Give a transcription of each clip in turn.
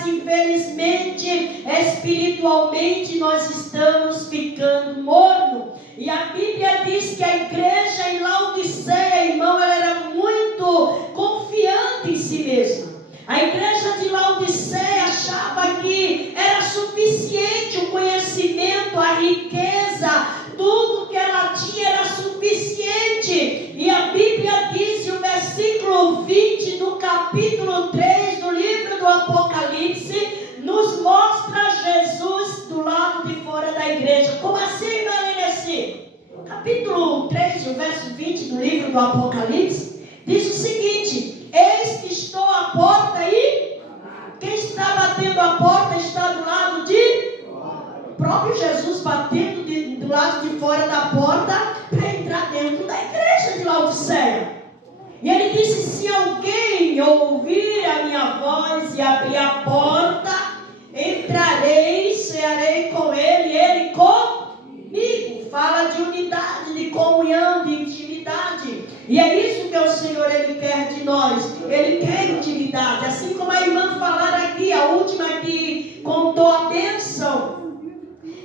mas infelizmente, espiritualmente, nós estamos ficando mornos. E a Bíblia diz que a igreja em Laodiceia, irmão, ela era muito confiante em si mesma. A igreja de Laodiceia achava que era suficiente o conhecimento, a riqueza, tudo que ela tinha era suficiente. E a Bíblia diz, no versículo 20 do capítulo 3 do livro do Apocalipse, nos mostra Jesus do lado de fora da igreja. Como assim, irmã Leneci? No capítulo 3, o verso 20 do livro do Apocalipse, diz o seguinte: eis que estou à porta e quem está batendo a porta está do lado de... O próprio Jesus batendo do lado de fora da porta para entrar dentro da igreja de Laodiceia. E ele disse: se alguém ouvir a minha voz e abrir a porta, entrarei, cearei com ele, ele comigo. Fala de unidade, de comunhão, de intimidade. E é isso que o Senhor, Ele quer de nós. Ele quer intimidade. Assim como a irmã falar aqui, a última que contou a bênção,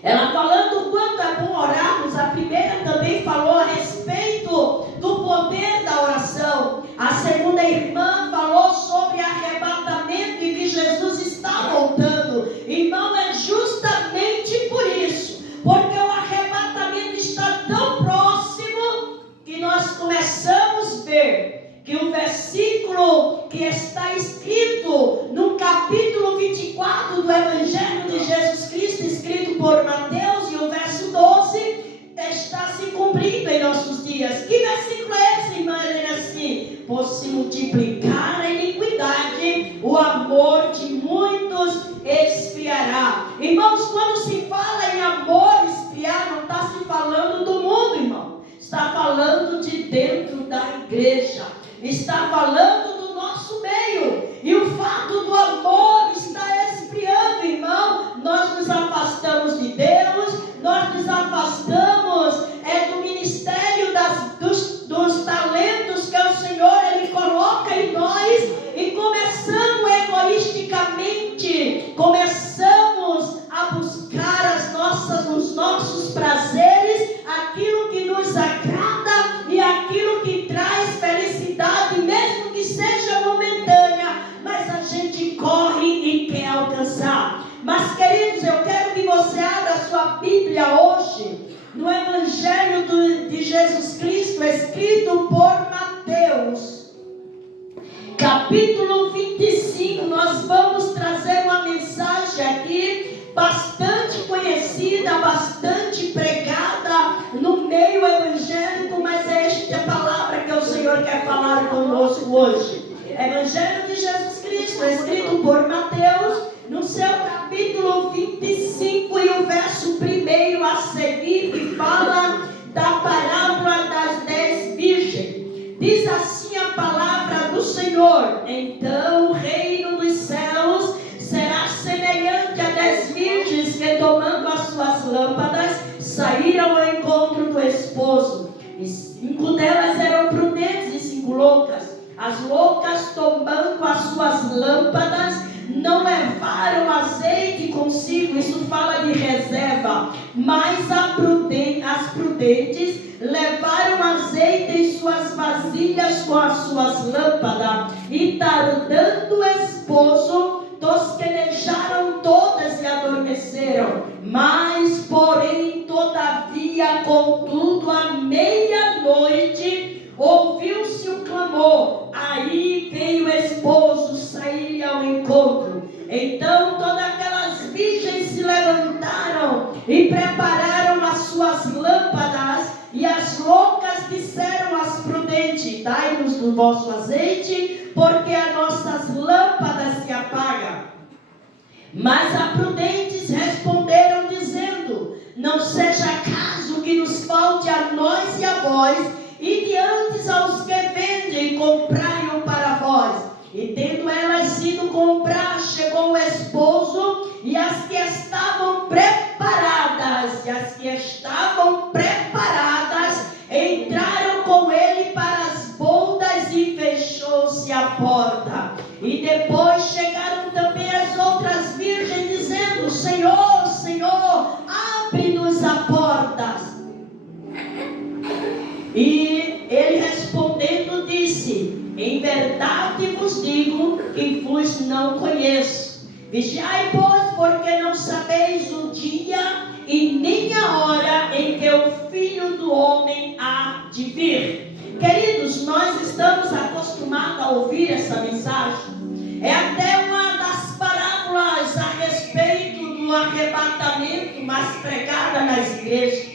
ela falando o quanto é bom orarmos. A primeira também falou a respeito do poder da oração. A segunda irmã falou sobre arrebatamento e que Jesus está voltando. Irmão, é justamente por isso, porque o arrebatamento está tão próximo, que nós começamos a ver que o versículo que está escrito no capítulo 24 do Evangelho de Jesus Cristo, escrito por Mateus, e o verso 12, está se cumprindo em nossos dias. Que versículo é esse, irmã Helena? Assim: por se multiplicar a iniquidade, o amor de muitos esfriará. Irmãos, quando se fala em amor esfriar, não está se falando do mundo, irmão. Está falando de dentro da igreja. Está falando do nosso meio. E o fato do amor estar esfriando, irmão, nós nos afastamos de Deus, nós nos afastamos do ministério dos talentos que o Senhor, Ele coloca em nós, e começamos egoisticamente, começamos a buscar os nossos prazeres, aquilo que nos agrada e aquilo que traz felicidade, mesmo que seja momentânea, mas a gente corre e quer alcançar. Mas, queridos, eu quero que você abra a sua Bíblia hoje no Evangelho de Jesus Cristo, escrito por Mateus, capítulo 25. Nós vamos trazer uma mensagem aqui bastante conhecida, bastante pregada no meio evangélico, mas é esta palavra que o Senhor quer falar conosco hoje. Evangelho de Jesus Cristo, escrito por Mateus, no seu capítulo 25 e o verso 1 a seguir, que fala da parábola das 10 virgens. Diz assim a palavra do Senhor: então o reino dos céus será semelhante a 10 virgens que, tomando as suas lâmpadas, saíram ao encontro do esposo. E 5 delas eram prudentes e 5 loucas. As loucas, tomando as suas lâmpadas, não levaram azeite consigo. Isso fala de reserva. Mas as prudentes levaram azeite em suas vasilhas com as suas lâmpadas. E tardando o esposo, tosquenejaram todas e adormeceram. Mas, porém, todavia, contudo, à meia-noite, ouviu-se o clamor. Aí veio o esposo sair ao encontro. Então todas aquelas virgens se levantaram e prepararam as suas lâmpadas. E as loucas disseram às prudentes: dai-nos do vosso azeite, porque as nossas lâmpadas se apagam. Mas as prudentes responderam dizendo: não seja caso que nos falte a nós e a vós, e diante aos que vendem, comprai-o para vós. E tendo elas sido comprar, chegou o esposo, e as que estavam preparadas, entraram com ele para as boldas, e fechou-se a porta. E depois chegaram também as outras Senhor, Senhor, abre-nos a portas. E ele respondendo disse: em verdade vos digo que vos não conheço. Vigiai, pois, porque não sabeis o dia e nem a hora em que o Filho do Homem há de vir. Queridos, nós estamos acostumados a ouvir essa mensagem. É até uma das parábolas a respeito do arrebatamento mais pregada nas igrejas.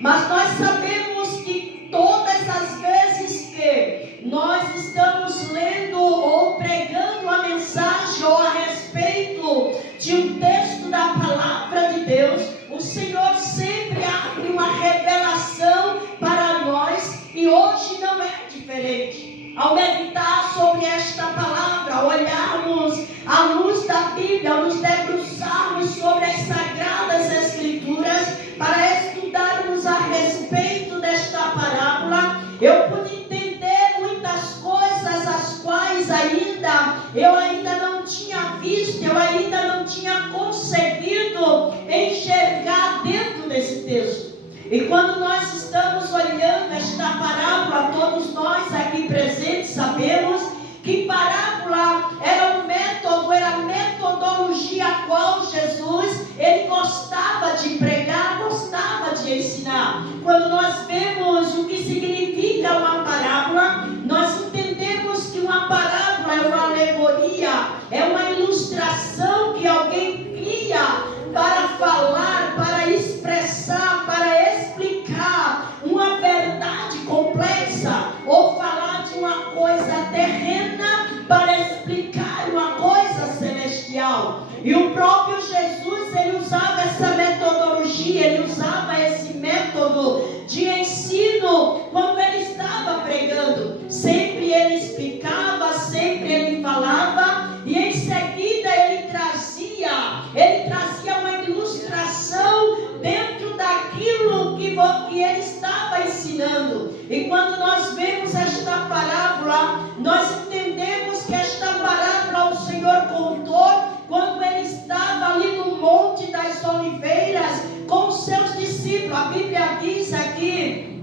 Mas nós sabemos que todas as vezes que nós estamos lendo ou pregando a mensagem ou a respeito de um texto da palavra de Deus, o Senhor sempre abre uma revelação para nós, e hoje não é diferente. Ao meditar sobre esta palavra, ao olharmos à luz da Bíblia, ao nos debruçarmos sobre as Sagradas Escrituras, para estudarmos a respeito desta parábola, eu pude entender muitas coisas as quais eu ainda não tinha visto, eu ainda não tinha conseguido enxergar dentro desse texto. E quando nós estamos olhando esta parábola, todos nós aqui presentes sabemos que parábola era um método, era a metodologia a qual Jesus, ele gostava de pregar, gostava de ensinar. Quando nós vemos o que significa uma parábola, nós entendemos que uma parábola é uma alegoria, é uma ilustração que alguém cria para falar, para expressar, para explicar uma verdade complexa, ou falar de uma coisa terrena para explicar uma coisa celestial. E o próprio Jesus, ele usava essa metodologia, ele usava esse método de ensino quando ele estava pregando. Sempre ele explicava, sempre ele falava, e em seguida ele trazia uma ilustração dentro daquilo que ele estava ensinando. E quando nós vemos esta parábola, nós entendemos que esta parábola o Senhor contou quando ele estava ali no Monte das Oliveiras com os seus discípulos. A Bíblia diz aqui,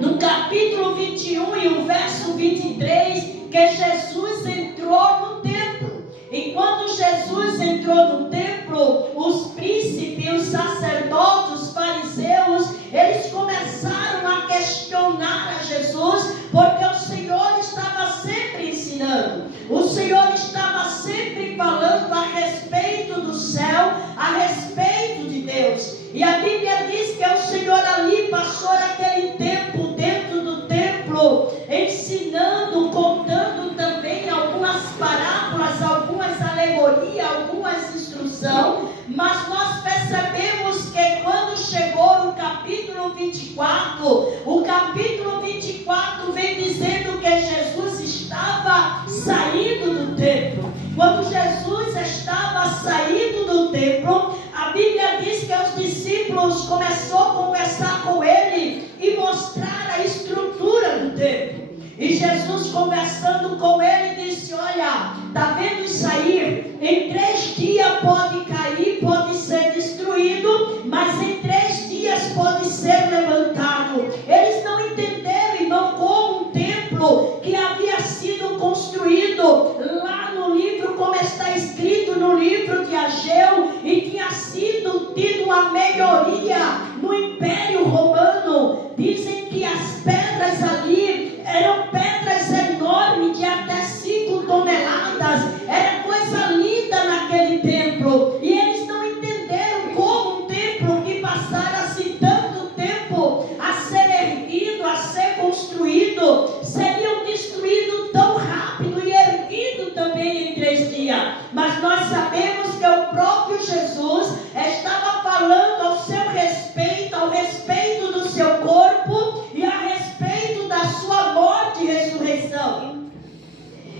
no capítulo 21 e o verso 23, que Jesus entrou no templo. E quando Jesus entrou no templo, os príncipes, os sacerdotes, os fariseus, eles começaram a questionar a Jesus, porque o Senhor estava sempre ensinando, o Senhor estava sempre falando a respeito do céu, a respeito de Deus. E a Bíblia diz que o Senhor ali passou aquele tempo dentro do templo, ensinando, contando também algumas parábolas, algumas alegorias, algumas instruções. Mas nós percebemos que quando chegou no capítulo 24, o capítulo 24 vem dizendo que Jesus estava saindo do templo. Quando Jesus estava saindo do templo, a Bíblia diz que os discípulos começaram a conversar com ele e mostrar a estrutura do templo. E Jesus, conversando com ele, disse: olha, está vendo isso aí? Em 3 dias pode cair, pode ser destruído, mas em 3 dias pode ser levantado. Eles não entenderam, irmão, como um templo que havia sido construído lá no livro, como está escrito no livro de Ageu, e tinha tido uma melhoria no Império Romano. Dizem que as pedras ali eram pedras enormes, de até 5 toneladas. Era coisa linda naquele templo. E eles não entenderam como um templo que passara-se tanto tempo a ser erguido, a ser construído, seria destruído tão rápido e erguido também em 3 dias. Mas nós sabemos que o próprio Jesus estava falando ao seu respeito, ao respeito do seu corpo e a respeito da sua morte e ressurreição.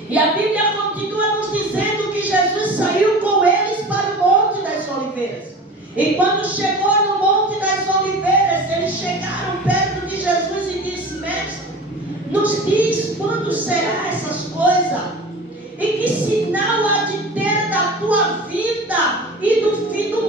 E a Bíblia continua nos dizendo que Jesus saiu com eles para o Monte das Oliveiras. E quando chegou no Monte das Oliveiras, eles chegaram perto de Jesus e disse: mestre, nos diz quando será essas coisas? E que sinal há de ter da tua vinda e do fim do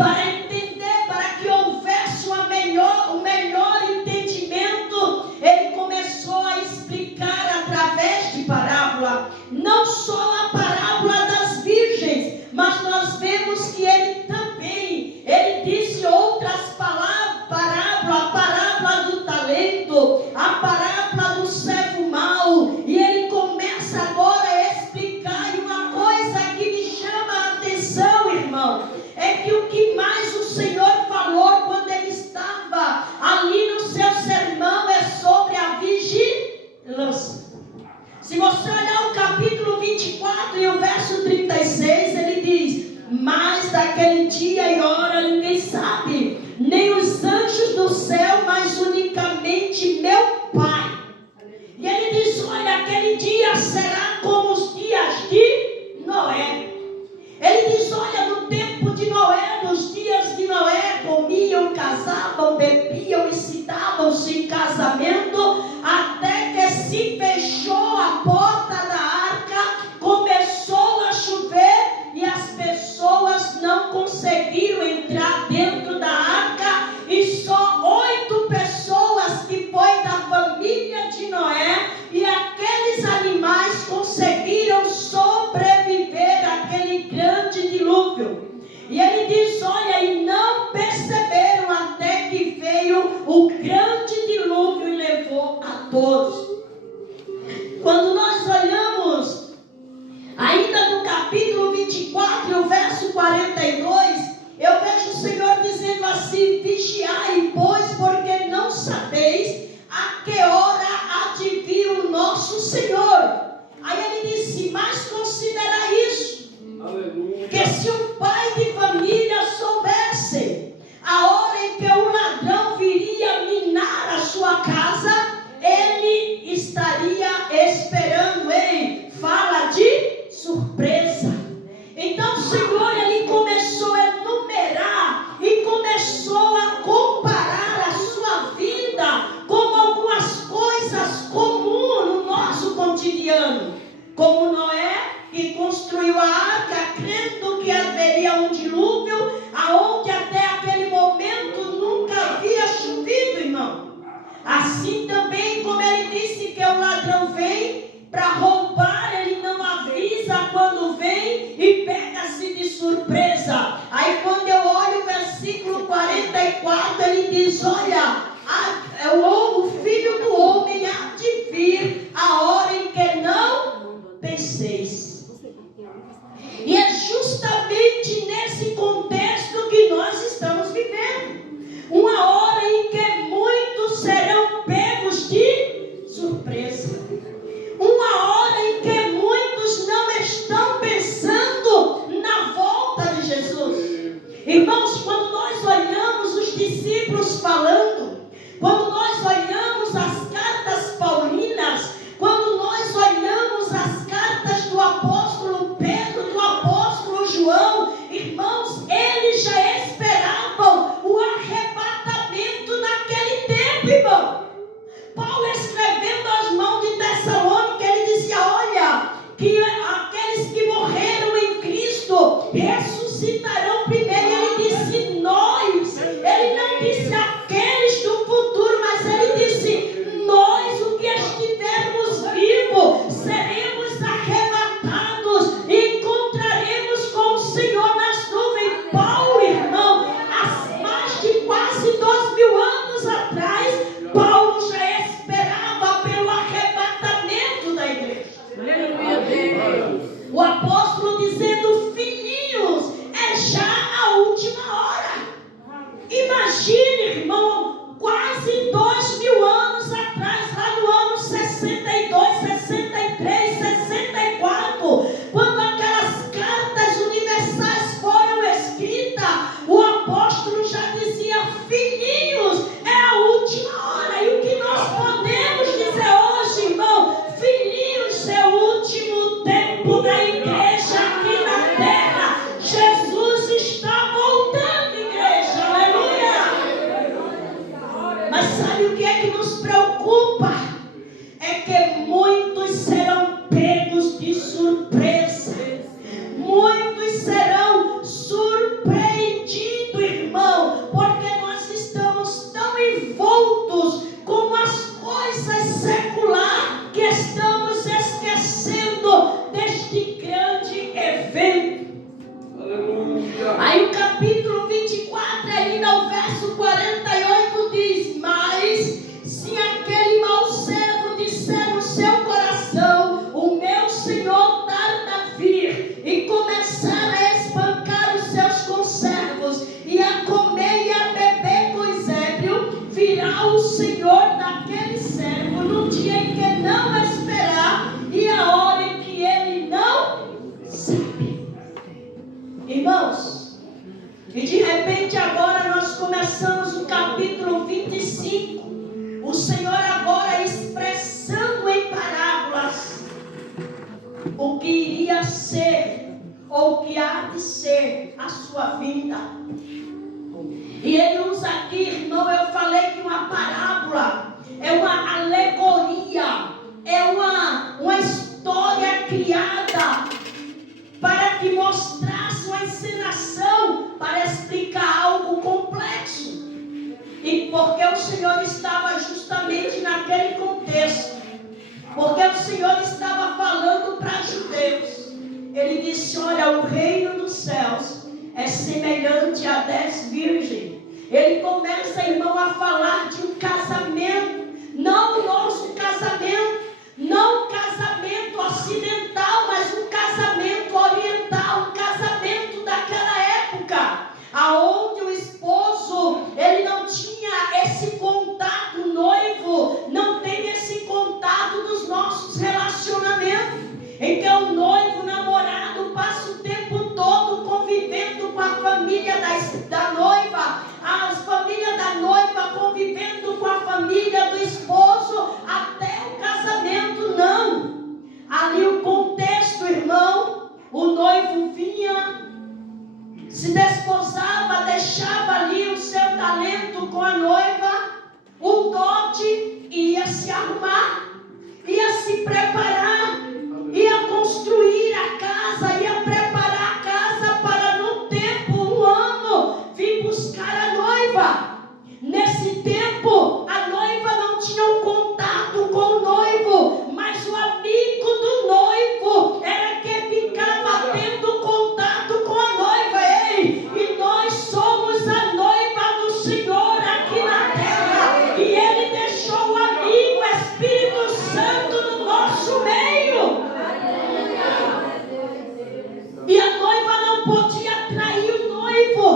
para entender, para que houvesse um melhor entendimento, ele começou a explicar através de parábola, não só a parábola das virgens, mas nós vemos que ele também, ele disse outras parábolas, a parábola do talento, a parábola do servo mau, e ele começa agora a explicar. E uma coisa que me chama a atenção, irmão, é que o que mais o Senhor falou quando ele estava ali no seu sermão é sobre a vigilância. Se você olhar o capítulo 24 e o verso 36, ele diz: mas daquele dia e hora ninguém sabe, nem os anjos do céu, mas unicamente meu Pai. E ele diz: olha, aquele dia será como os dias de Noé. Ele diz: olha, no tempo de Noé, nos dias de Noé, comiam, casavam, bebiam e se davam-se em casamento, até que se fechou a porta da arca, começou a chover e as pessoas não conseguiram entrar dentro da arca, e só 8 pessoas que foi da família de Noé e aqueles animais conseguiram sobreviver àquele grande dilúvio. E ele diz: olha, e não perceberam até que veio o grande dilúvio e levou a todos. Quando nós olhamos ainda no capítulo 24 e o verso 42, eu vejo o Senhor dizendo assim: vigiai, pois, porque não sabeis a que hora há de vir o nosso Senhor. Aí ele disse: mas considera isso, aleluia, que se o pai de família soubesse a hora em que o ladrão viria minar a sua casa, ele estaria esperando. Ei, fala de surpresa. Então o Senhor, ele começou a enumerar e começou a comparar a sua vida com algumas coisas comuns no nosso cotidiano, como Noé, que construiu a arca crendo que haveria um dilúvio, aonde até aquele momento nunca havia chovido, irmão. Assim também, como ele disse que o ladrão vem para roubar, ele não avisa quando vem e pega-se de surpresa. Aí quando eu olho o versículo 44, ele diz: olha, o filho do homem há de vir a hora em que não penseis. E é justamente nesse contexto que nós estamos vivendo. Uma hora em que muitos serão pegos de surpresa. Uma hora em que muitos não estão pensando na volta de Jesus. Irmãos, quando nós olhamos os discípulos falando, quando nós olhamos as cartas paulinas, quando nós olhamos as cartas do apóstolo Pedro, do apóstolo João, irmãos, eles já esperavam o arrebatamento naquele tempo, irmão. Paulo, escrevendo às mãos de Tessalônica, ele dizia: olha, que aqueles que morreram em Cristo ressuscitarão primeiro. E ele disse: e começar a espancar os seus conservos, e a comer e a beber com os ébrios, virá o Senhor daquele servo no dia em que não esperar e a hora em que ele não sabe. Irmãos, e de repente agora nós começamos o capítulo 25. O Senhor agora expressando em parábolas o que iria ser ou o que há de ser a sua vinda. E ele usa aqui, irmão, eu falei que uma parábola é uma alegoria, é uma história criada para que mostrasse uma encenação, para explicar algo complexo. E porque o Senhor estava justamente naquele contexto, porque o Senhor estava falando para judeus, ele disse: olha, o reino dos céus é semelhante a 10 virgens. Ele começa, irmão, a falar de um casamento, não o nosso casamento, não um casamento ocidental, mas um casamento oriental, um casamento daquela época, aonde o esposo, ele não tinha esse contato, o noivo não tem esse contato dos nossos relacionamentos, em que o noivo, o namorado, passa o tempo todo convivendo com a família da noiva, as famílias da noiva convivendo com a família do esposo, até o casamento. Não, ali o contexto, irmão, o noivo vinha, se desposava, deixava ali o seu talento com a noiva, o dote, ia se arrumar, ia se preparar, ia construir a casa, ia preparar a casa para no tempo, um ano, vir buscar a noiva. Nesse tempo, a noiva não tinha um contato com o noivo, mas o amigo do noivo era que ficava tendo contato com a noiva. Ei, e nós somos a noiva do Senhor aqui na terra, e Ele deixou o amigo Espírito Santo no nosso meio. E a noiva não podia trair o noivo,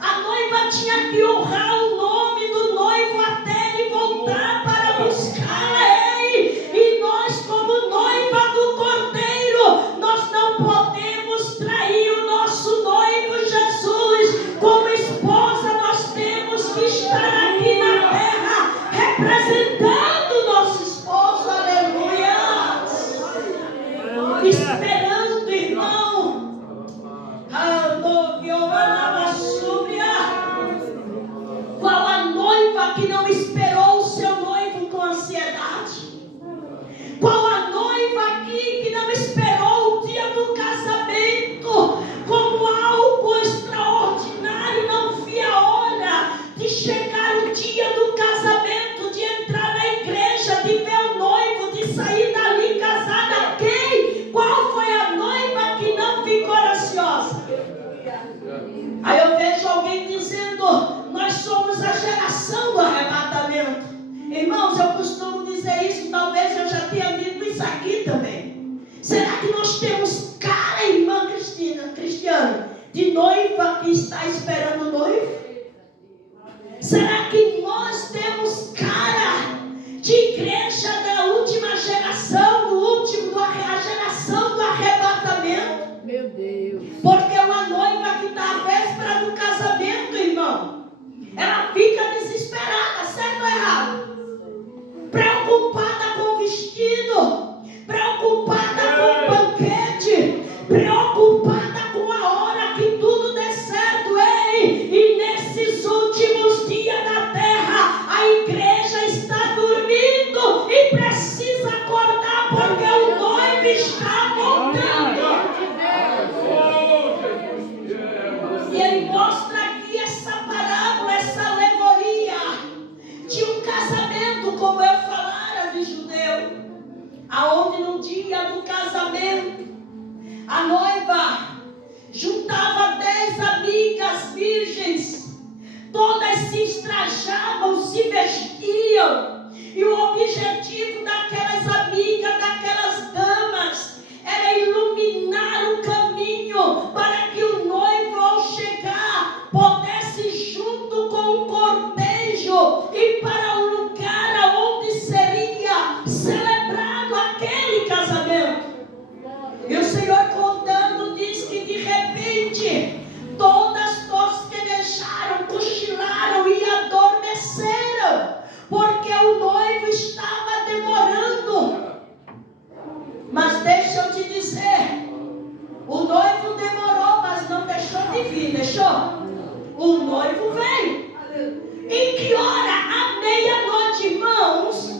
a noiva tinha que honrar o nome do noivo até ele voltar para buscá-la. Ei, e nós, como noiva do Cordeiro, nós não podemos trair o nosso noivo Jesus. Como esposa, nós temos que estar aqui na terra representando o nosso esposo. Aleluia. Esperando, irmão. Qual a noiva que não esperou o seu noivo com ansiedade? Qual a noiva aqui que não esperou o dia do casamento como algo extraordinário, não via a hora de chegar o dia do casamento, de entrar na igreja, de ver o noivo, de sair dali casada? Quem? Qual foi a noiva que não ficou ansiosa? Aí eu vejo alguém dizendo: nós somos a geração do arrebatamento. Irmãos, eu costumo dizer isso, talvez eu já tenha dito isso aqui também. Será que nós temos cara, irmã Cristiana, de noiva que está esperando o noivo? Será que nós temos cara de igreja da última geração, a geração do arrebatamento? Meu Deus. Porque uma noiva que está à véspera do casamento, irmão, ela fica desesperada, certo ou errado? Preocupada com o vestido, preocupada com o banquete, preocupada com a hora que tudo dê certo. Ei, e nesses últimos dias da terra, a igreja está dormindo e precisa acordar, porque o noivo está voltando. E ele mostra aqui essa parábola, essa alegoria de um casamento, como eu falara, de judeu, aonde no dia do casamento a noiva juntava 10 amigas virgens, todas se estrajavam, se vestiam, e o objetivo daquelas amigas, daquelas damas, era iluminar o caminho que deixou? O noivo veio. Em que hora? À meia-noite, irmãos.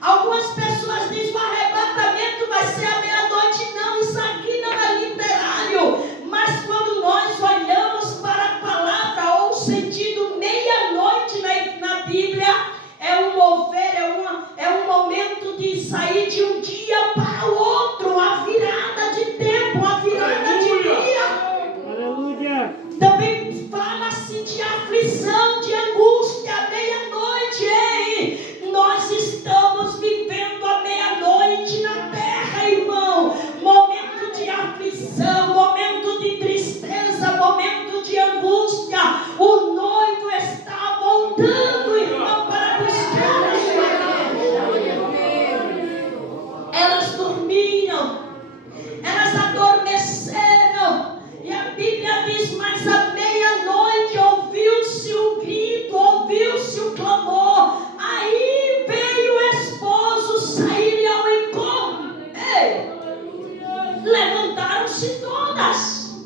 Algumas pessoas dizem que o arrebatamento vai ser à meia-noite. Não, isso aqui não é literário. Mas quando nós olhamos para a palavra ou o sentido meia-noite na Bíblia, é um mover, é um momento de sair de um dia para o outro, a virada de tempo, a virada de dia. Aleluia. Também fala-se de aflição, de angústia, à meia-noite. Ei, nós estamos vivendo a meia-noite na terra, irmão. Momento de aflição, momento de tristeza, momento de angústia. O noivo está voltando, irmão, para buscar a sua igreja. Elas dormiam, elas adormeceram. E a Bíblia diz, mas à meia-noite ouviu-se o grito, ouviu-se o clamor. Aí veio o esposo sair ao encontro. Ei, levantaram-se todas,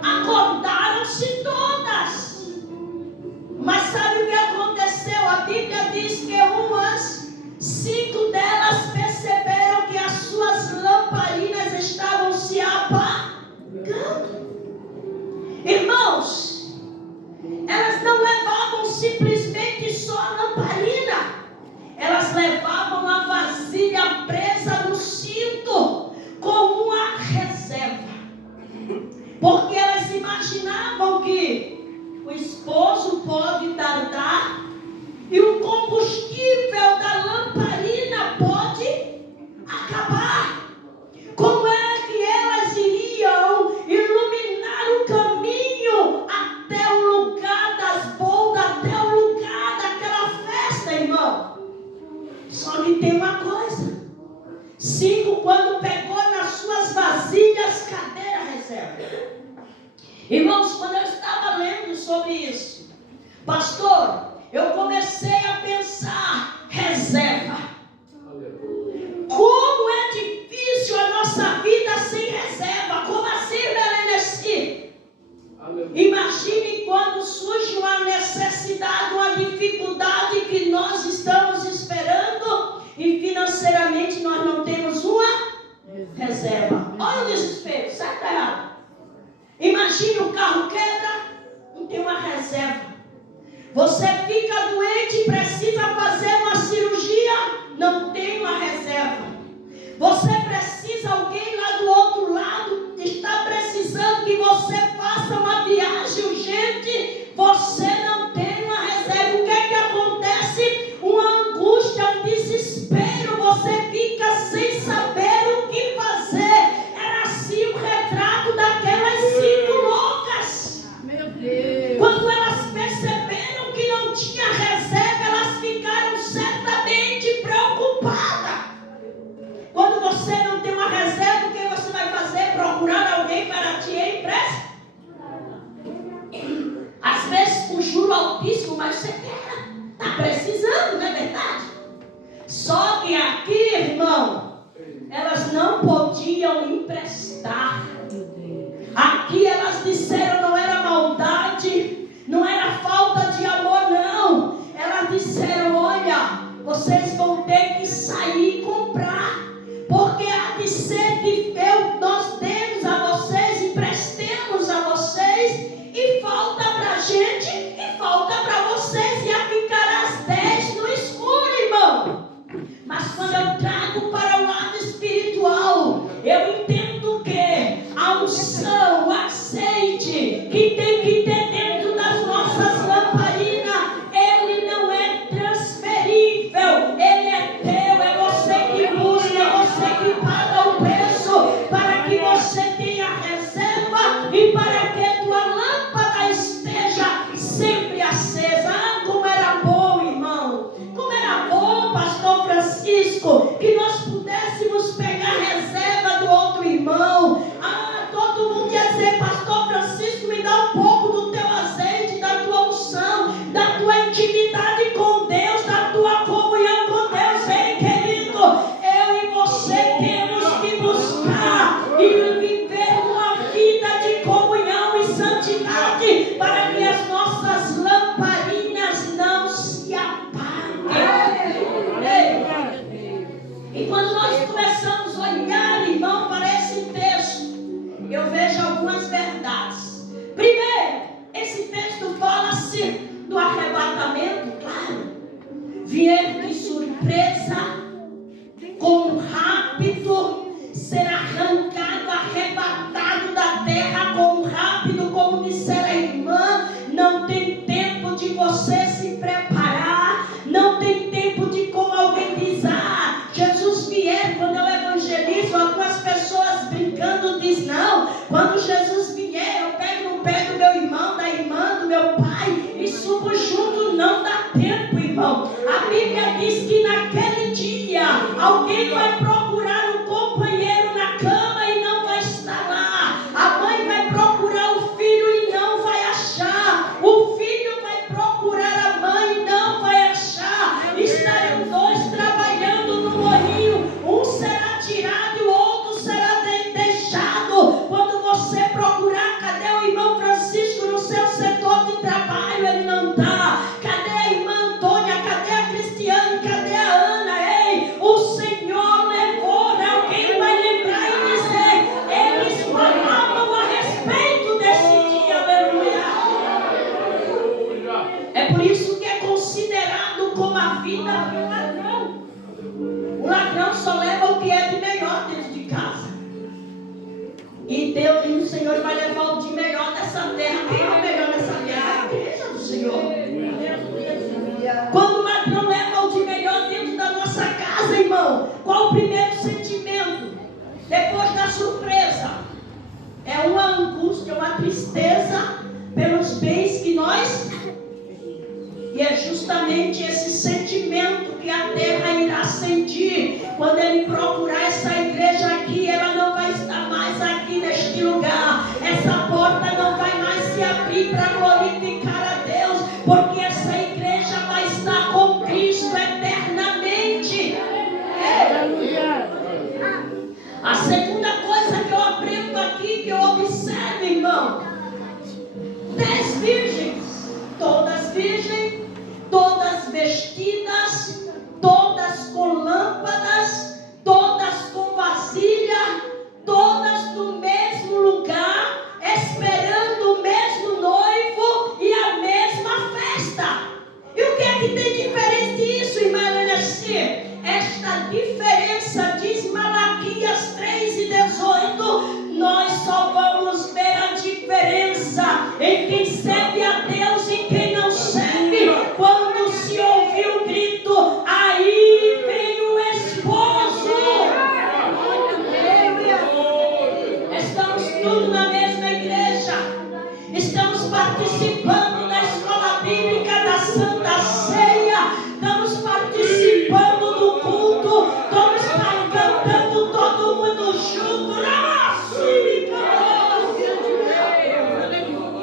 acordaram-se todas. Mas sabe o que aconteceu? A Bíblia diz que umas 5 delas perceberam que as suas lamparinas estavam se apagando. Irmãos, elas não levavam simplesmente só a lamparina, elas levavam a vasilha presa no cinto com uma reserva, porque elas imaginavam que o esposo pode tardar e o combustível da lamparina pode acabar. Como é que elas iriam iluminar o caminho até o lugar das bodas, até o lugar daquela festa, irmão? Só que tem uma coisa: 5, quando pegou nas suas vasilhas, cadê a reserva? Irmãos, quando eu estava lendo sobre isso, pastor, eu comecei a pensar: reserva. Como é difícil a nossa vida sem reserva. Como assim, Beleneci? Imagine quando surge uma necessidade, uma dificuldade que nós estamos esperando e financeiramente nós não temos uma reserva. Olha o desespero, certo ou errado? Imagine o carro quebra, não tem uma reserva. Você fica doente e precisa fazer uma cirurgia, não tem uma reserva. Você precisa, alguém lá do outro lado está precisando que você faça uma viagem urgente, você não tem uma reserva. O que é que acontece? Uma angústia, um desespero, você fica sem saber o que fazer. Era assim o retrato daquelas 5 loucas. Meu Deus. Quando elas perceberam que não tinha reserva, elas ficaram certamente preocupadas. Quando você não tem uma reserva, o que você vai fazer? Procurar alguém para te emprestar? Às vezes com juro altíssimo, mas você quer, está precisando, não é verdade? Só que aqui, irmão, elas não podiam emprestar. Aqui elas disseram, não era maldade, não era falta de amor, não. Elas disseram, olha, vocês vão ter que sair e comprar, porque há de ser que nós demos a vocês, emprestemos a vocês, e falta pra gente, e falta pra vocês, e a ficar às 10 no escuro, irmão. Mas quando eu trago para o lado espiritual, eu entendo que a unção, o azeite que tem que ter dentro das nossas lamparinas, ele não é transferível, ele é teu, é você que busca, é você que paga o preço para que você tenha reserva e para que tua lâmpada esteja sempre acesa. Ah, como era bom, irmão, como era bom, pastor Francisco, que nós pudéssemos pegar reserva do outro irmão. Ah, todo mundo ia dizer, pastor Francisco, me dá um pouco do teu azeite, da tua unção, da tua intimidade com Deus, da tua comunhão com Deus. Ei, querido, eu e você temos que buscar e viver uma vida de comunhão vier de surpresa, com rápido, ser arrancado, arrebatado da terra com rápido, como dissera a irmã. Não tem tempo de você se preparar, não tem tempo de, como alguém diz, Jesus vier. Quando eu evangelizo, algumas pessoas brincando diz, não, quando Jesus vier, eu pego no pé do meu irmão, da irmã, do meu pai e subo junto. Não dá tempo, irmão. A Bíblia diz que naquele dia alguém vai procurar um companheiro na cama e não vai estar lá. A mãe vai procurar o filho e não vai achar. O filho vai procurar a mãe e não vai achar. Estarão dois trabalhando no moinho. Um será tirado e o outro será deixado. Quando você procurar, cadê o irmão Francisco no seu setor de trabalho? Ele não está. Cadê a irmã Antônia? Cadê a Cristiane? Cadê a Ana? Ei, o Senhor levou. Alguém vai lembrar e dizer, eles falavam a respeito desse dia. Aleluia. É por isso que é considerado como a vida de um ladrão. O ladrão só leva o que é de melhor dentro de casa. E Deus e o Senhor vai levar o de melhor dessa terra. Quem é o melhor dessa terra? A igreja do Senhor. Quando o ladrão leva o de melhor dentro da nossa casa, irmão, qual o primeiro sentimento? Depois da surpresa, é uma angústia, uma tristeza pelos bens que nós. E é justamente esse sentimento que a terra irá sentir quando ele procurar essa igreja aqui. Ela não vai estar mais aqui neste lugar. Essa porta não vai mais se abrir para glorificar a Deus, porque essa igreja vai estar com Cristo eternamente. A segunda coisa que eu aprendo aqui, que eu observo, irmão, 10 virgens, todas virgens, todas vestidas, todas com lâmpadas, todas com vasilha, todas no mesmo lugar, esperando o mesmo noivo e a mesma festa. E o que é que tem diferente disso, irmã Helena? Esta diferença, diz Malaquias 3:18, nós só vamos ver a diferença em quem serve a Deus e quem não serve, quando se ouviu o grito, aí vem o esposo. Estamos todos na mesma igreja, estamos participando da escola bíblica da Santa Ceia, estamos participando do culto, estamos cantando todo mundo junto,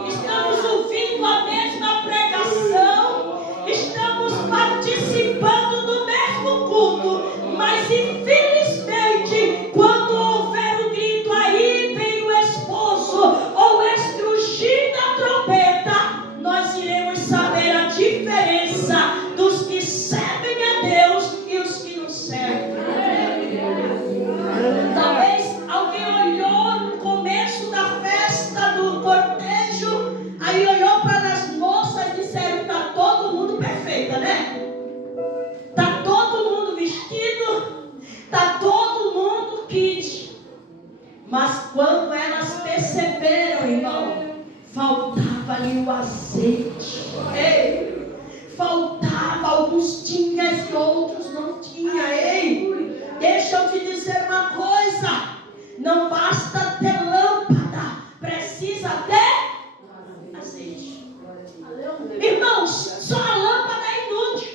estamos ouvindo a mesma pregação, estamos participando do mesmo culto, mas infelizmente quando houver o grito, aí vem o esposo, ou o estrugir da trombeta, nós iremos saber a diferença dos que servem a Deus e os que não servem. Talvez alguém olhou no começo da festa do cortejo, aí olhou para as moças e disseram, está todo mundo perfeita, né? Está todo mundo vestido, está todo mundo kit. Mas quando elas perceberam, irmão, faltava ali o azeite. Ei, faltava, alguns tinham e outros não tinham. Ei, deixa eu te dizer uma coisa, não basta ter lâmpada, precisa ter azeite. Irmãos, só a lâmpada é inútil.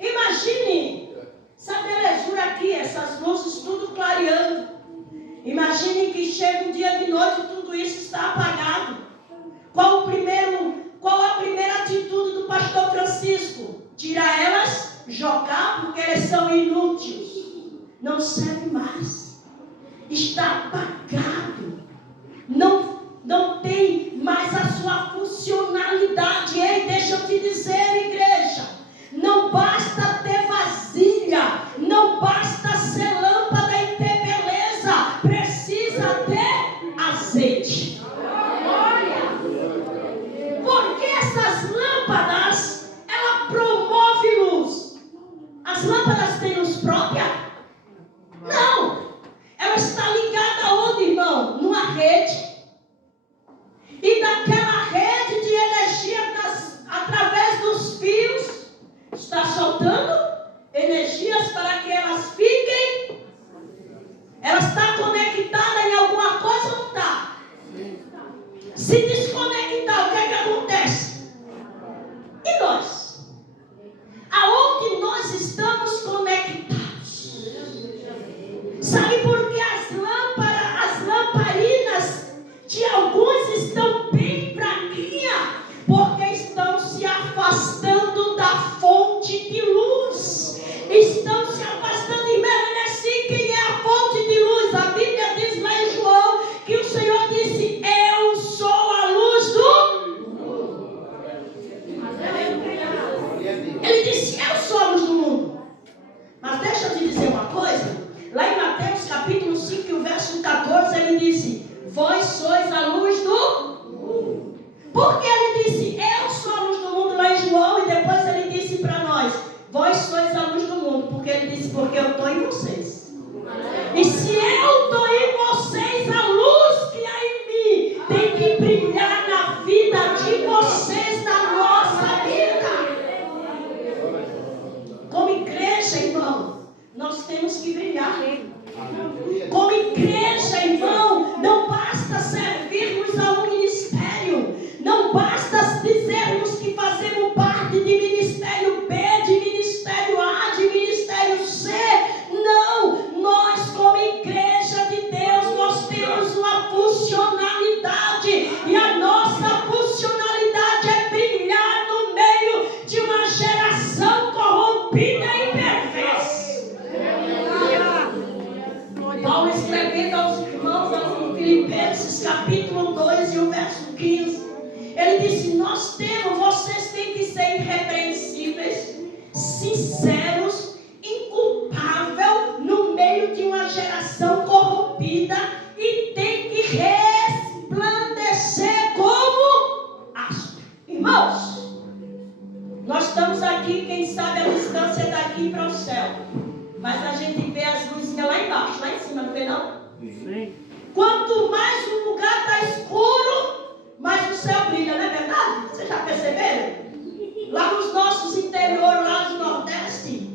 Imagine essa belezura aqui, essas luzes tudo clareando. Imagine que chega um dia de noite e tudo isso está apagado. Qual a primeira atitude do pastor Francisco? Tirar elas, jogar, porque elas são inúteis. Não serve mais. Está apagado. Não tem mais a sua funcionalidade. Ei, deixa eu te dizer, igreja, não basta ter vasilha, não basta ser lâmpada e ter beleza, precisa ter azeite. Porque essas lâmpadas, ela promove luz. se desconectar, o que é que acontece? E nós? Aonde nós estamos conectados? Sabe por que as lamparinas de alguns estão bem fraquinhas? Porque estão se afastando da fonte de luz. Estão se afastando. E assim, quem é a fonte de luz? A Bíblia diz lá em João que o Senhor disse: eu sou a luz do mundo. Ele disse: eu sou a luz do mundo. Mas deixa eu te dizer uma coisa. Lá em Mateus capítulo 5, o verso 14, ele disse: vós sois a luz do mundo. Porque ele disse: eu sou a luz do mundo lá em João, e depois ele disse para nós: vós sois a luz do mundo. Porque ele disse: porque eu estou em vocês. E se eu estou em vocês, a luz que há em mim tem que brilhar na vida de vocês, na nossa vida. Como igreja, irmão, nós temos que brilhar. Como igreja, irmão, não basta servirmos a um ministério. Não basta dizermos que fazemos parte de ministério B, de ministério A, de ministério C. Não, nós como igreja de Deus, nós temos uma funcionalidade. E a nossa funcionalidade é brilhar no meio de uma geração corrompida e perversa. Paulo escrevendo aos irmãos em Filipenses capítulo 2 e o verso 15. Ele disse: vocês têm que ser irrepreensíveis, sinceros, inculpável no meio de uma geração corrompida, e tem que resplandecer como astro. Irmãos, nós estamos aqui, quem sabe a distância é daqui para o céu, mas a gente vê as luzinhas lá embaixo, lá em cima, não vê não? Sim. Quanto mais o lugar está escuro, mais o céu brilha, não é verdade? Vocês já perceberam? Lá nos nossos interiores, lá do Nordeste,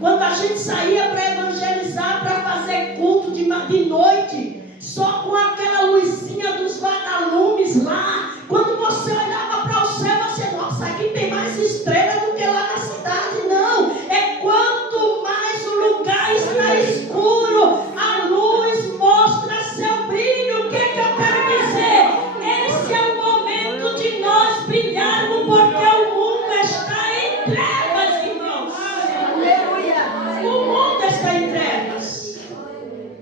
quando a gente saía para evangelizar, para fazer culto de noite, só com aquela luzinha dos vagalumes lá, quando você olhava para o céu, você, nossa, aqui tem mais estrela do que lá na cidade. Não, é quanto mais o lugar está escuro, a luz mostra seu brilho. O que é que eu quero dizer? Esse é o momento de nós brilharmos, porque o mundo está em trevas, irmãos. Aleluia. O mundo está em trevas.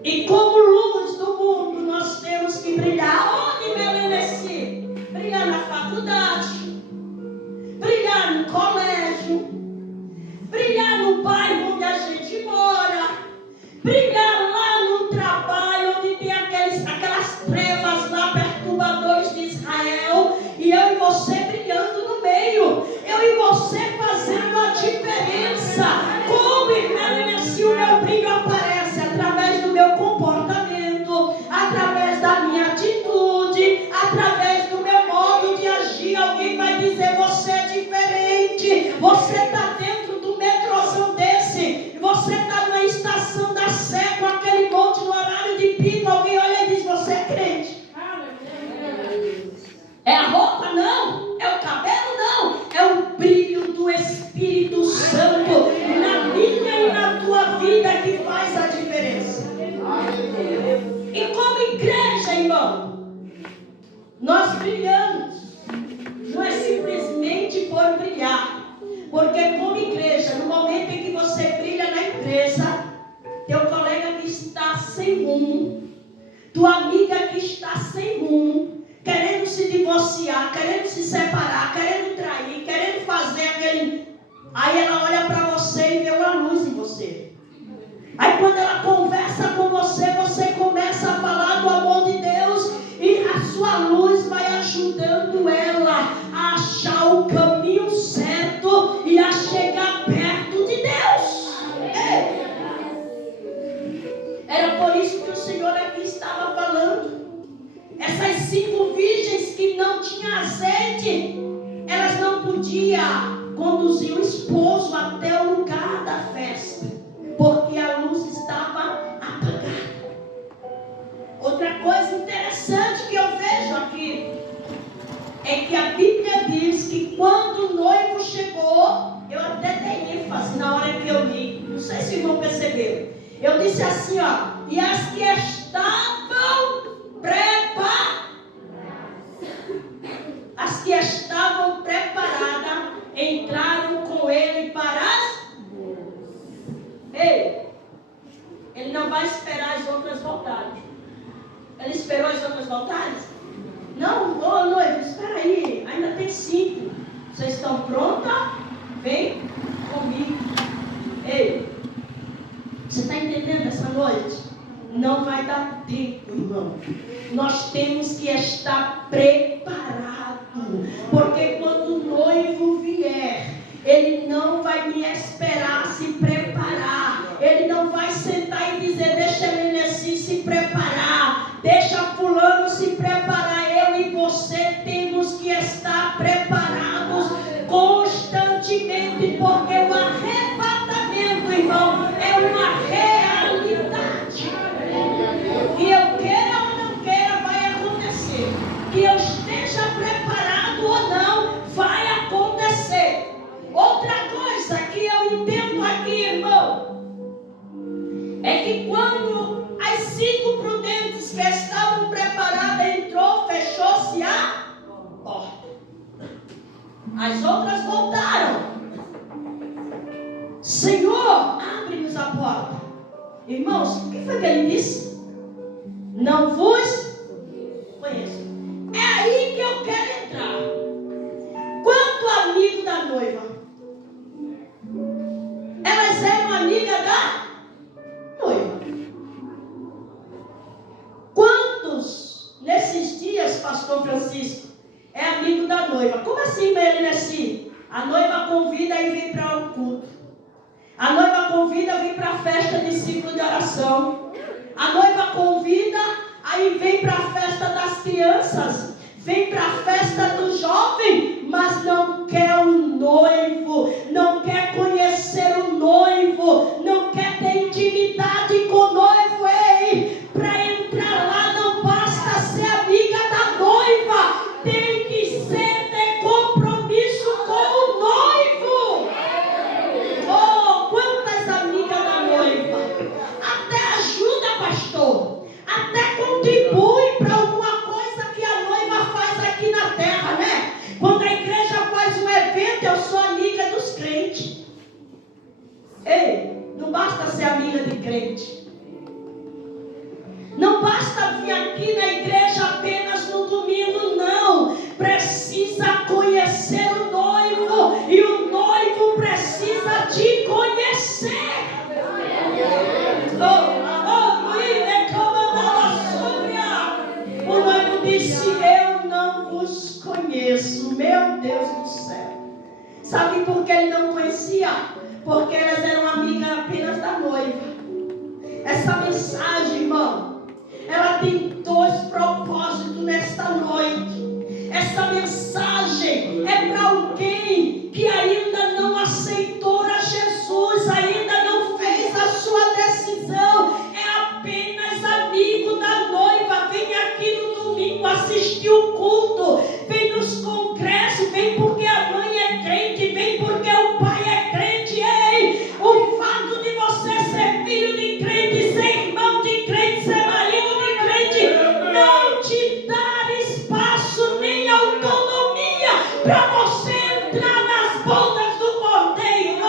E como luz do mundo, nós temos que brilhar. Onde, Meleneci? Brilhar na faculdade, brilhar no colégio, brilhar no bairro onde a gente mora, brilhar lá no trabalho, onde tem aquelas trevas lá, perturbadores de Israel, e eu e você brilhando no meio, eu e você fazendo a diferença. Como, irmã, se o meu brilho aparece através do meu comportamento, através da minha atitude, através do meu modo de agir. Alguém vai dizer: você é diferente, você está dentro do metrôzão desse, você está na estação da Sé com aquele monte no horário de pico. Alguém olha e diz: você é crente. É a roupa? Não. É o cabelo? Não. É o brilho do Espírito Santo na minha e na tua vida que faz a diferença. E como igreja, irmão, nós brilhamos. Não é simplesmente por brilhar. Porque como igreja, no momento em que você brilha na empresa, teu colega que está sem rumo, tua amiga que está sem rumo, querendo se divorciar, querendo se separar, querendo trair, querendo fazer aquele... Aí ela olha para você e vê uma luz em você. Aí quando ela conversa com você, você começa a falar do amor de Deus, e a sua luz vai ajudando ela a achar o caminho certo e a chegar perto de Deus. Era por isso que o Senhor aqui estava falando. Essas 5 virgens que não tinham azeite, elas não podiam conduzir o esposo até o lugar da festa, porque a luz estava apagada. Outra coisa interessante que eu vejo aqui, disse assim, ó, e as que estavam preparadas entraram com ele para as... Ei, ele não vai esperar as outras voltarem. Ele esperou as outras voltarem? Não, ô noivo, espera aí, ainda tem 5. Vocês estão prontas? Vem comigo. Ei, você está entendendo essa noite? Não vai dar tempo, irmão. Nós temos que estar preparados. Porque quando o noivo vier, ele não vai me esperar se preparar. Ele não vai sentar e dizer, deixa a Meneci se preparar. Deixa fulano se preparar. Eu e você temos que estar preparados constantemente. Porque o arrebatamento, irmão, é uma realidade. Que eu queira ou não queira, vai acontecer. Que eu esteja preparado ou não, vai acontecer. Outra coisa que eu entendo aqui, irmão, é que quando as 5 prudentes que estavam preparadas entrou, fechou-se a porta. As outras voltaram. Senhor, abre-nos a porta. Irmãos, o que foi que ele disse? Não vos conheço. É aí que eu quero entrar. Quanto amigo da noiva? Elas eram amigas da noiva. Quantos nesses dias, pastor Francisco, é amigo da noiva? Como assim, Meneci? A noiva convida e vem para o culto. A noiva convida e vem para a festa de ciclo de oração. A noiva convida, aí vem para a festa das crianças. Vem para a festa do jovem, mas não quer o noivo, não quer conhecer o noivo, não quer ter intimidade com o noivo. Ei, para entrar lá não basta ser amiga da noiva, tem que ter compromisso com o noivo. Oh, quantas amigas da noiva, até ajuda, pastor, até contribui para alguma coisa que a noiva faz aqui na terra, né? Quando a igreja faz um evento, eu sou amiga dos crentes. Ei, não basta ser amiga de crente. Não basta vir aqui na igreja apenas no domingo, não. Precisa conhecer o noivo. E o noivo precisa te conhecer. O noivo disse, eu não vos conheço. Meu Deus do céu. Sabe por que ele não conhecia? Porque elas eram amigas apenas da noiva. Essa mensagem, irmão, ela tem 2 propósitos nesta noite. Essa mensagem é para alguém que ainda não aceitou a Jesus, ainda não fez a sua decisão, é apenas amigo da noiva. Vem aqui no domingo assistir o culto, vem nos congressos, vem porque a mãe é crente, vem porque o pai é crente. Ei, o fato de você ser filho de crente, ser irmão de crente, ser marido de crente, não te dá espaço nem autonomia para você entrar nas bodas do Cordeiro.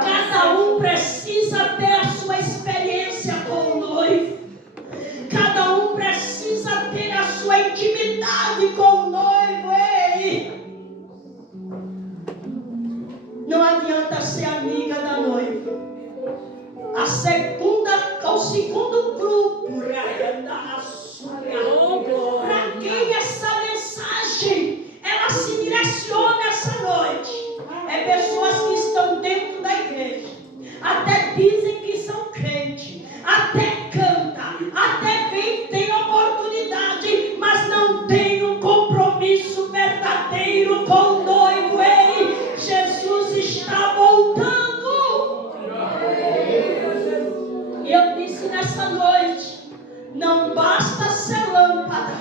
Cada um precisa ter a sua experiência com o noivo. Cada um precisa ter a sua intimidade com o noivo. Ei, não adianta ser amiga da noiva. O segundo grupo, para quem essa mensagem ela se direciona essa noite, é pessoas que estão dentro da igreja, até dizem que são crentes, até canta, até tem oportunidade, mas não tem um compromisso verdadeiro com o noivo. Ei, Jesus está voltando. E eu disse nessa noite, não basta ser lâmpada,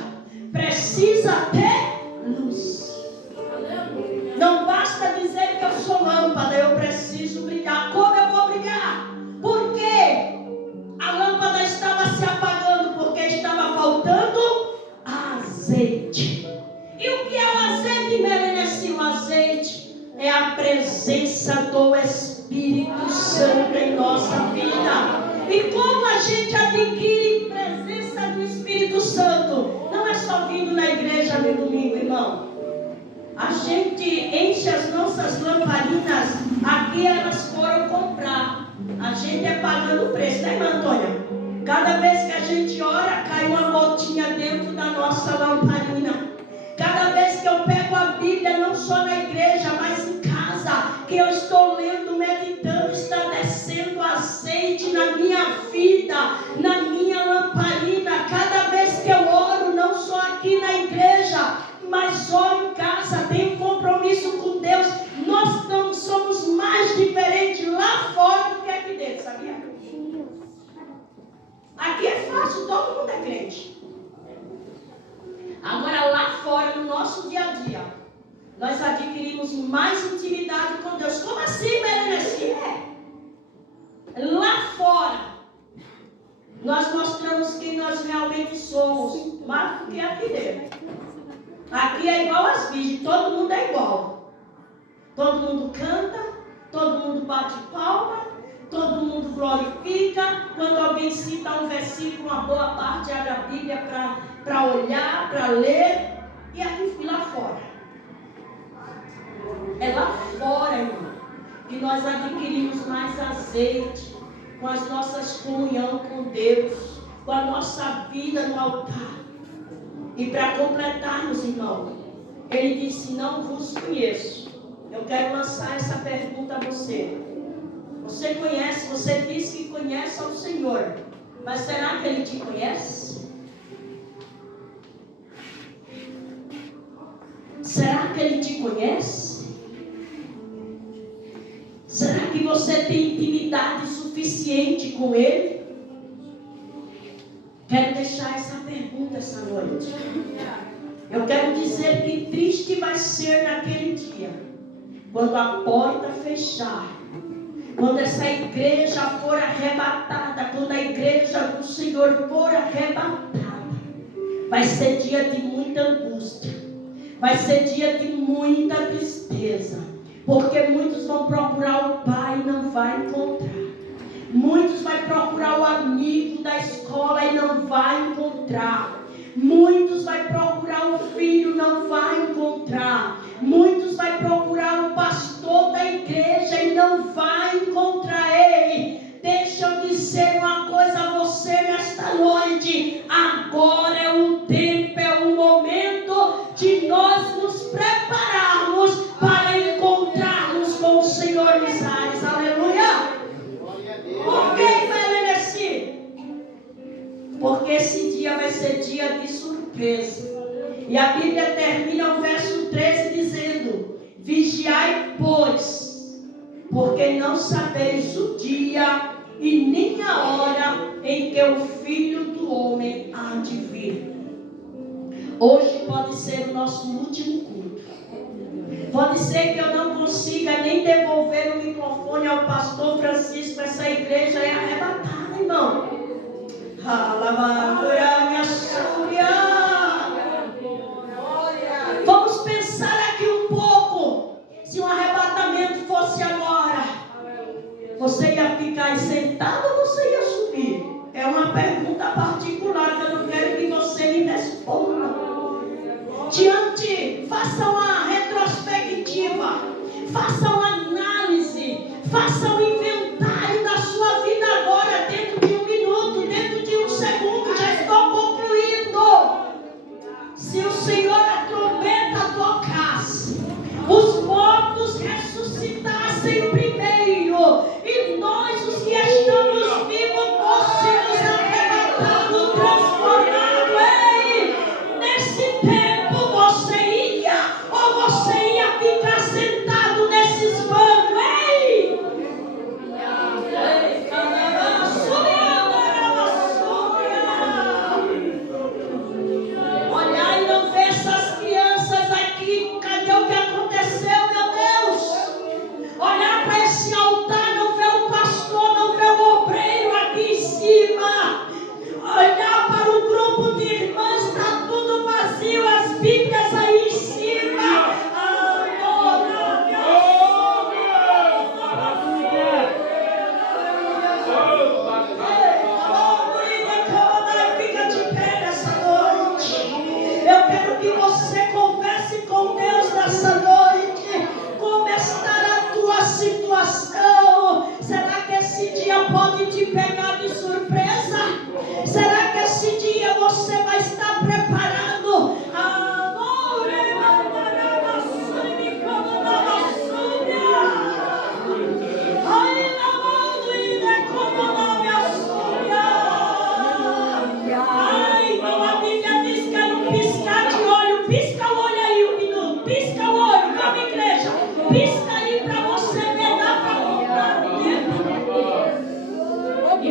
precisa ter luz. Não basta dizer sou lâmpada, eu preciso brilhar. Como eu vou brilhar? Por quê? A lâmpada estava se apagando porque estava faltando azeite. E o que é o azeite, Meleneci? O azeite é a presença do Espírito Santo em nossa vida. E como a gente adquire presença do Espírito Santo? Não é só vindo na igreja no domingo, irmão. A gente enche as nossas lamparinas, aqui elas foram comprar. A gente é pagando o preço, né, irmã Antônia? Cada vez que a gente ora, cai uma gotinha dentro da nossa lamparina. Cada vez que eu pego a Bíblia, não só na igreja, mas em casa, que eu estou lendo, meditando, está descendo azeite na minha vida, na minha lamparina. Cada vez que eu oro, não só aqui na igreja, mas oro em casa, tenho compromisso com Deus. Nós não somos mais diferentes lá fora do que aqui dentro, sabia? Aqui é fácil, todo mundo é crente. Agora lá fora, no nosso dia a dia, nós adquirimos mais intimidade com Deus. Como assim, Meleneci? Lá fora, nós mostramos quem nós realmente somos, mais do que aqui dentro. Aqui é igual às virgens, todo mundo é igual. Todo mundo canta, todo mundo bate palma, todo mundo glorifica. Quando alguém cita um versículo, uma boa parte abre a Bíblia para olhar, para ler. E aqui lá fora. É lá fora, irmão, que nós adquirimos mais azeite, com as nossas comunhão com Deus, com a nossa vida no altar. E para completarmos, irmão, ele disse: não vos conheço. Eu quero lançar essa pergunta a você. Você conhece, você diz que conhece ao Senhor, mas será que Ele te conhece? Será que Ele te conhece? Será que você tem intimidade suficiente com Ele? Quero deixar essa pergunta essa noite. Eu quero dizer que triste vai ser naquele dia, quando a porta fechar, quando essa igreja for arrebatada, quando a igreja do Senhor for arrebatada, vai ser dia de muita angústia, vai ser dia de muita tristeza, porque muitos vão procurar o Pai e não vai encontrar. Muitos vão procurar o amigo da escola e não vai encontrar. Muitos vão procurar o filho, não vai encontrar. Muitos vão procurar o pastor da igreja e não vai encontrar ele. Deixa eu dizer uma coisa a você nesta noite. Agora é o tempo, é o momento de nós nos prepararmos para encontrarmos com o Senhor nos ares. Aleluia! Por que, Meleneci? Porque esse dia vai ser dia de surpresa. E a Bíblia termina o verso 13 dizendo: vigiai, pois, porque não sabeis o dia e nem a hora em que o Filho do Homem há de vir. Hoje pode ser o nosso último culto. Pode ser que eu não consiga nem devolver o microfone ao pastor Francisco. Essa igreja é arrebatada, irmão. Vamos pensar aqui um pouco. Se um arrebatamento fosse agora, você ia ficar sentado ou você ia subir? É uma pergunta particular que eu não quero que você me responda. Faça uma retrospectiva, faça uma análise, faça um inventário da sua vida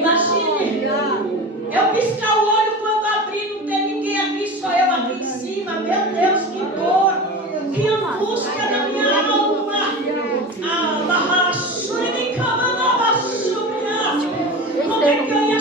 Imagine, eu piscar o olho quando abrir, não tem ninguém aqui, só eu aqui em cima. Meu Deus, que dor, que angústia na minha alma. Como é que eu